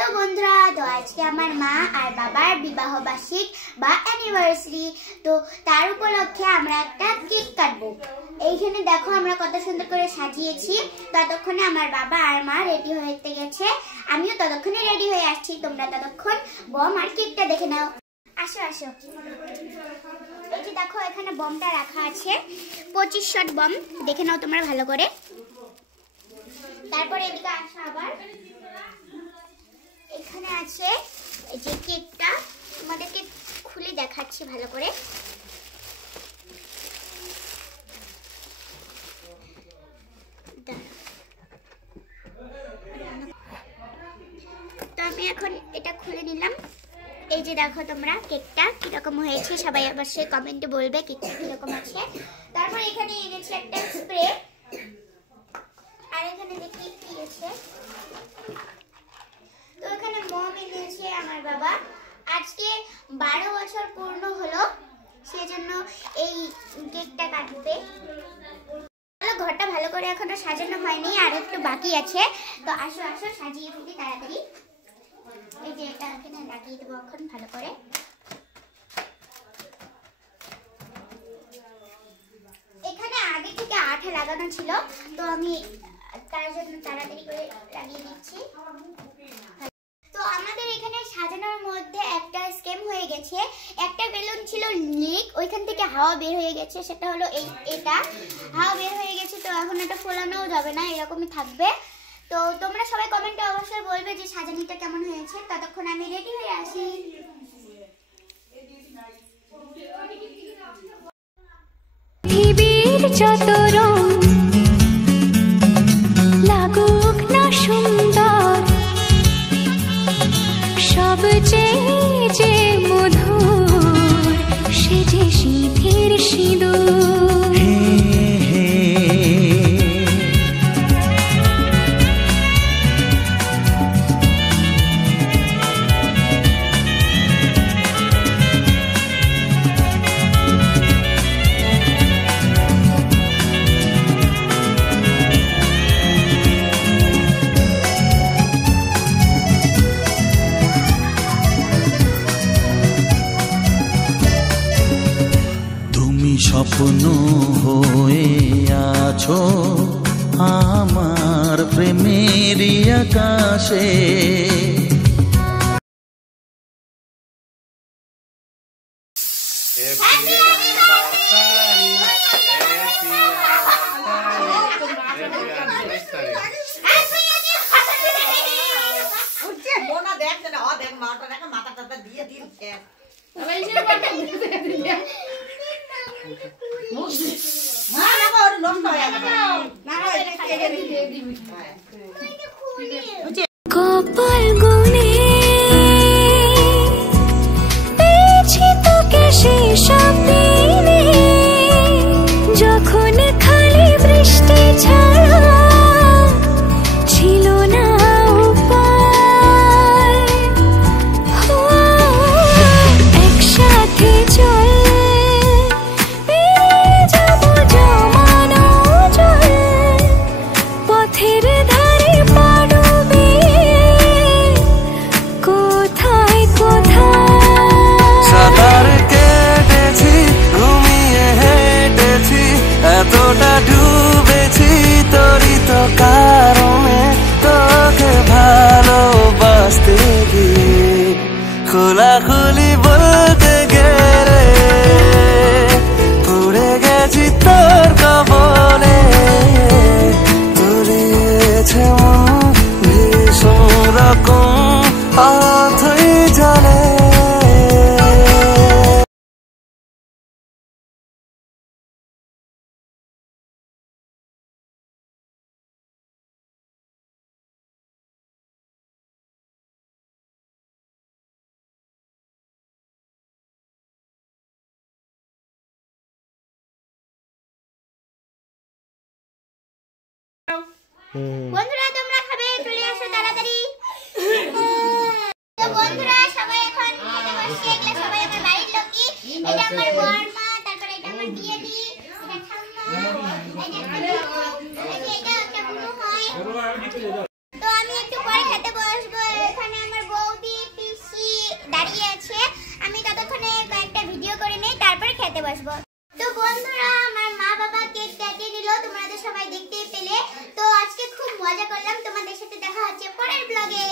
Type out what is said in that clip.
Hello बंधुरा तो आज के आमार मा और बाबार विवाह बार्षिक बा एनिभार्सारि तो तार उपलक्षे आमरा एकटा केक काटबो। এইখানে দেখো আমরা কত সুন্দর করে সাজিয়েছি। ততক্ষণে আমার বাবা আর মা রেডি হতে গেছে, আমিও ততক্ষণে রেডি হয়ে আসছি। তোমরা ততক্ষণ বম আর কেকটা দেখে নাও। আসো আসো, এই যে দেখো এখানে বমটা রাখা আছে, 25 শট বম, দেখে নাও তোমরা ভালো করে। তারপর এদিকে আসো, আবার এখানে আছে এই যে কেকটা, তোমাদেরকে খুলে দেখাচ্ছি ভালো করে। তো আমি এখন এটা খুলে নিলাম। এই যে দেখো তোমরা কেকটা কিরকম হয়েছে, সবাই অবশ্যই কমেন্টে বলবে কেকটা কিরকম আছে। তারপর এখানে এনেছি একটা স্প্রে, আর এখানে দেখি কি আছে, তো এখানে মম এনেছে আমার বাবা। আজকে 12 বছর পূর্ণ হলো, সেজন্য এই কেকটা কাটবে। ঘরটা ভালো করে এখনো সাজানো হয়নি, আর একটু বাকি আছে। তো আসো আসো সাজিয়ে ফেলি তাড়াতাড়ি। এই যে এটা এখানে লাগিয়ে দেবো এখন ভালো করে। এখানে আগে থেকে আঠা লাগানো ছিল, তো আমি তার জন্য তাড়াতাড়ি করে লাগিয়ে দিচ্ছি। তো আমাদের এখানে সাজানোর মধ্যে একটা স্ক্যাম হয়ে গেছে। একটা বেলুন ছিল লিক, ওইখান থেকে হাওয়া বের হয়ে গেছে, সেটা হলো এটা হাওয়া বের হয়ে গেছে। তো এখন এটা ফোলানোও যাবে না, এরকমই থাকবে। তো তোমরা সবাই কমেন্টে অবশ্যই বলবে যে সাজানোটা কেমন হয়েছে। ততক্ষণ আমি রেডি হয়ে আসি। পৃথিবীর যত রং লাগুক না সুন্দর, সবচেয়ে যে মধুর সে যে সিঁথির সিঁদুর। স্বপ্ন হয়ে আছো আমার প্রেমের আকাশে, কপাল গুনে পেয়েছি তোকে সেসব দিনে, যখন খালি বৃষ্টি ছাড়া ছিল না উপায়। একসাথে চল পথের ধারে পাড়বে কোথায় কোথায়। সাঁতার কেটেছি, ঘুমিয়ে হেঁটেছি, এতটা ডুবেছি তোরই তো কারণে, তোকে ভালোবাসতে গিয়ে খোলাখুলি বলতে গেলে পড়ে গেছি তোর কবলে। ভীষণ রকম অথই জলে বন্ধুরা তোমরা খাবে, চলে আসো তাড়াতাড়ি। তো বন্ধুরা সবাই এখন খেতে বসে, এগুলা সবাই আমার বাড়ির লোকই। এটা আমার বড়মা, তারপরে এটা আমার দিদি, এটা ঠাম্মা, এটা একটা বুনু হয়। তো আমি একটু পরে খেতে বসবো। এখানে আমার ভালোবাসবো। তো বন্ধুরা, আমার মা বাবা কেক কাটিয়ে নিল, তোমরা তো সবাই দেখতেই পেলে। তো আজকে খুব মজা করলাম তোমাদের সাথে। দেখা হচ্ছে পরের ব্লগে।